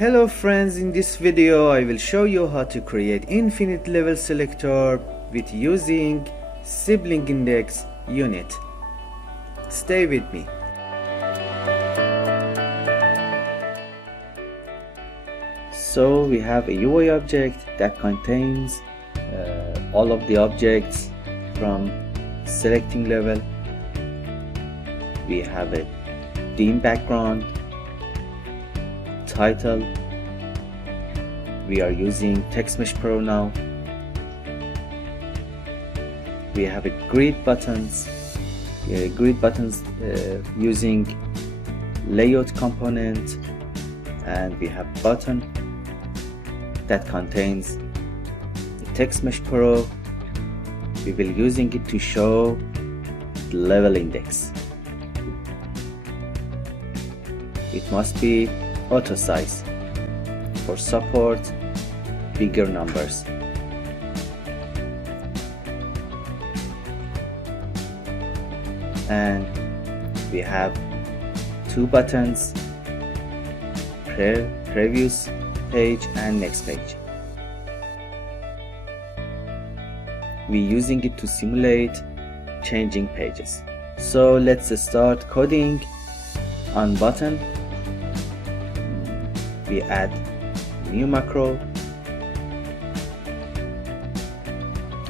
Hello friends, in this video I will show you how to create infinite level selector with using sibling index unit. Stay with me. So we have a UI object that contains all of the objects from selecting level. We have a theme background, title. We are using TextMesh Pro now. We have a grid buttons, using layout component, and we have button that contains TextMesh Pro. We will using it to show the level index. It must be auto size for support bigger numbers. And we have two buttons, previous page and next page. We're using it to simulate changing pages. So let's start coding on button. We add new macro.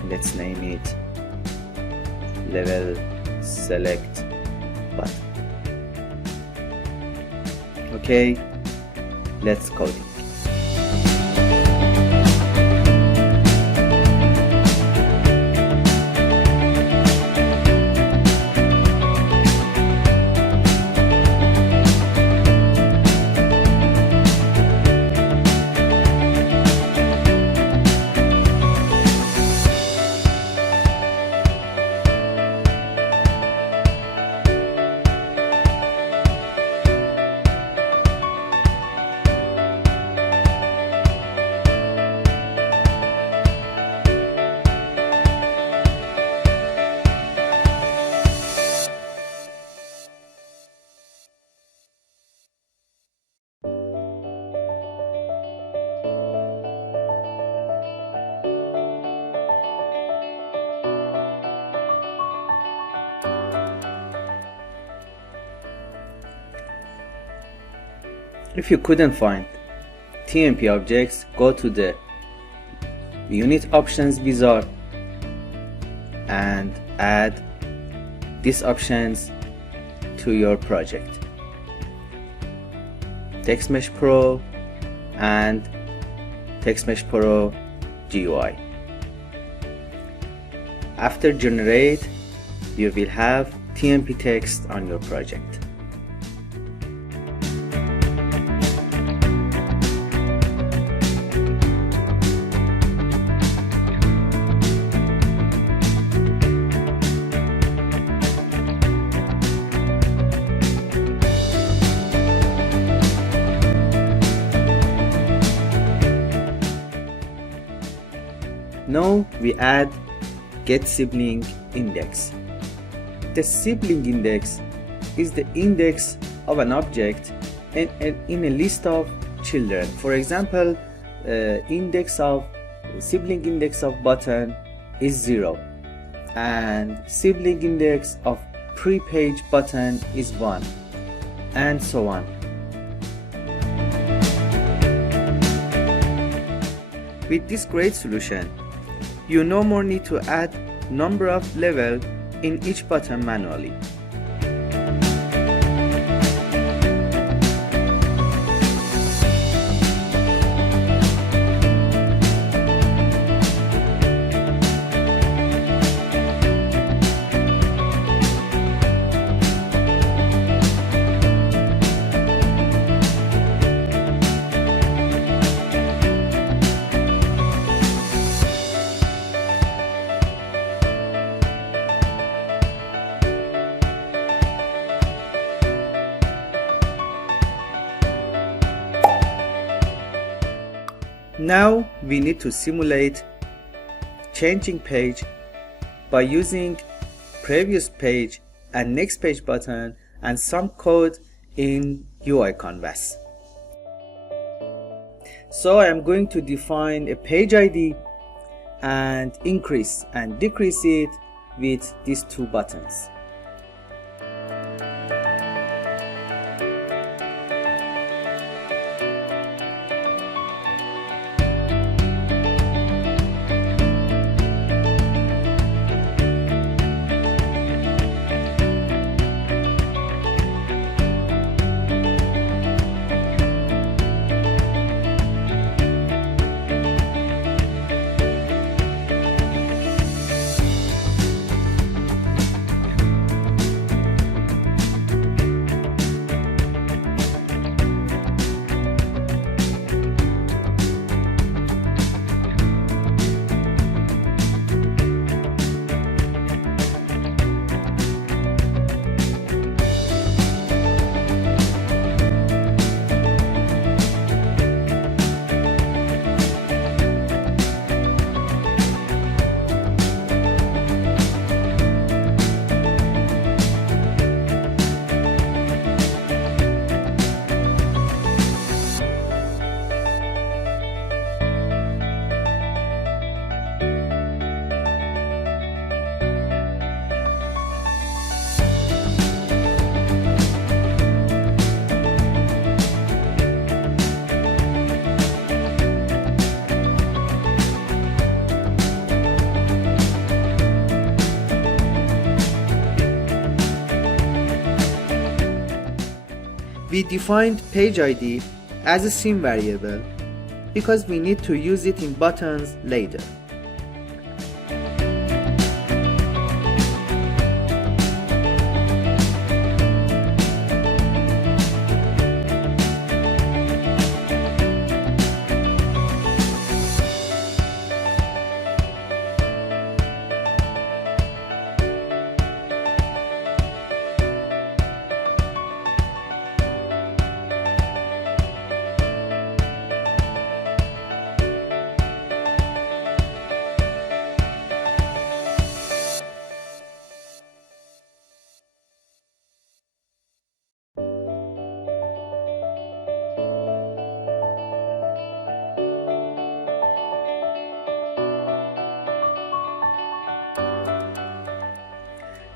Let's name it level select button. Okay, let's code it. If you couldn't find TMP objects, go to the Unit Options wizard and add these options to your project. TextMesh Pro and TextMesh Pro GUI. After generate, you will have TMP text on your project. Now we add get sibling index. The sibling index is the index of an object in a list of children. For example, sibling index of button is 0, and sibling index of pre-page button is 1, and so on. With this great solution, you no more need to add number of level in each button manually. Now we need to simulate changing page by using previous page and next page button and some code in UI canvas. So I am going to define a page ID and increase and decrease it with these two buttons. We defined page ID as a sim variable because we need to use it in buttons later.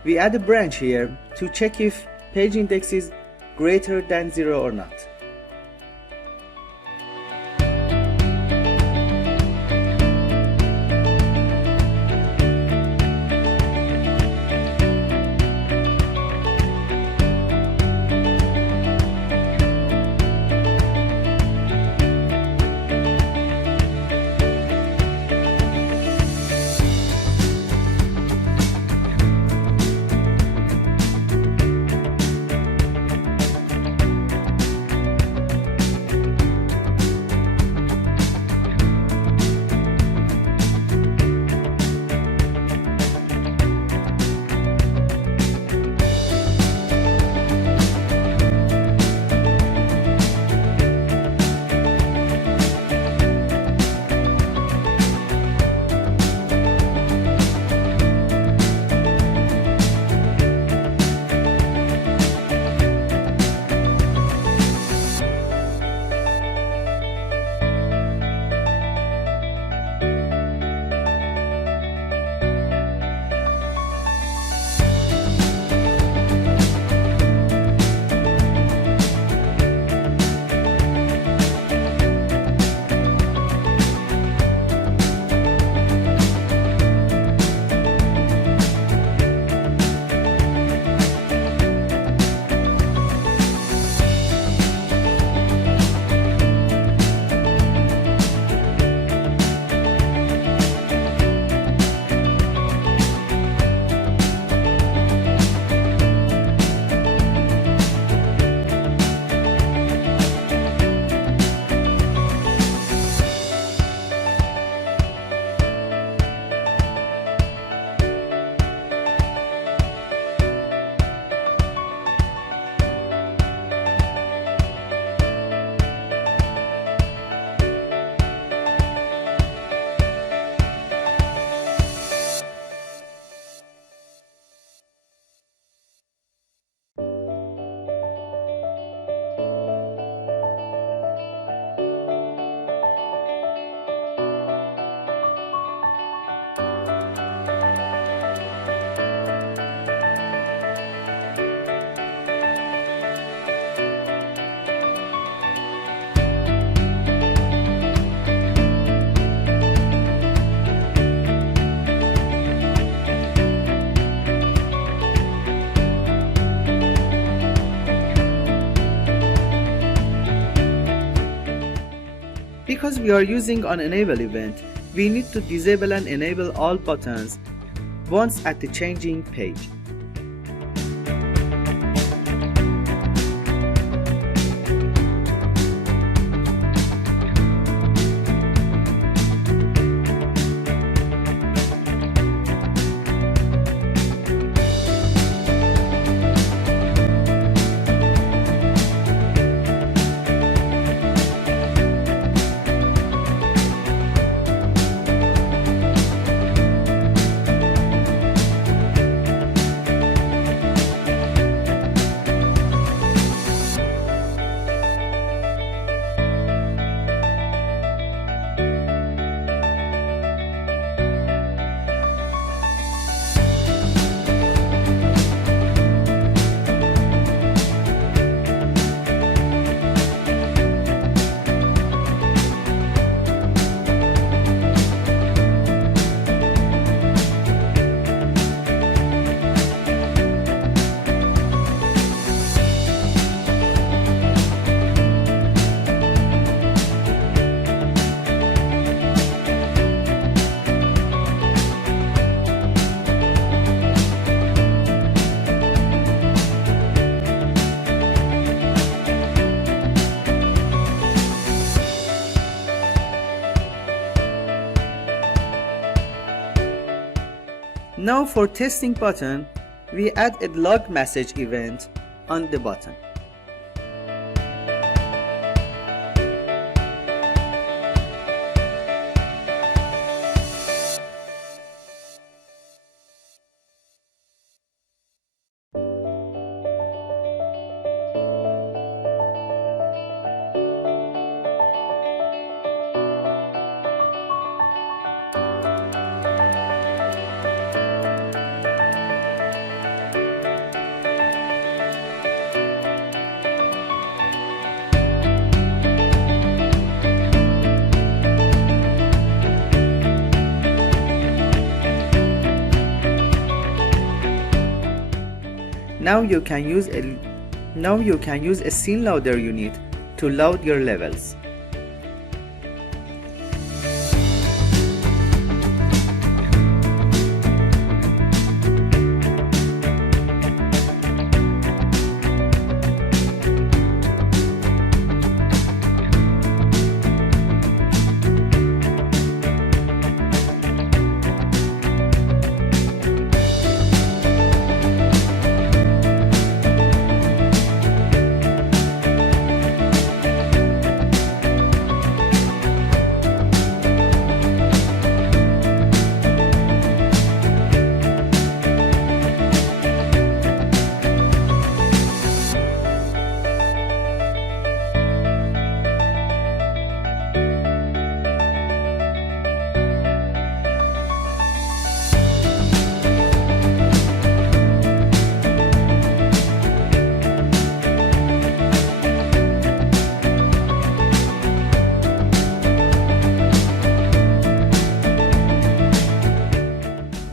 We add a branch here to check if page index is greater than 0 or not. Because we are using an enable event, we need to disable and enable all buttons once at the changing page. Now for testing button, we add a log message event on the button. Now you can use a scene loader unit to load your levels.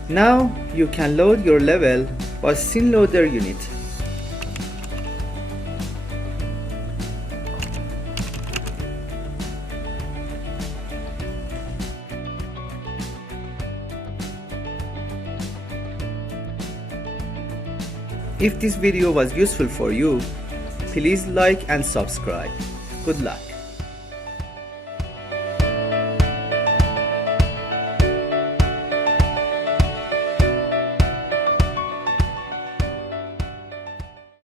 Now you can load your level by scene loader unit. If this video was useful for you, please like and subscribe. Good luck.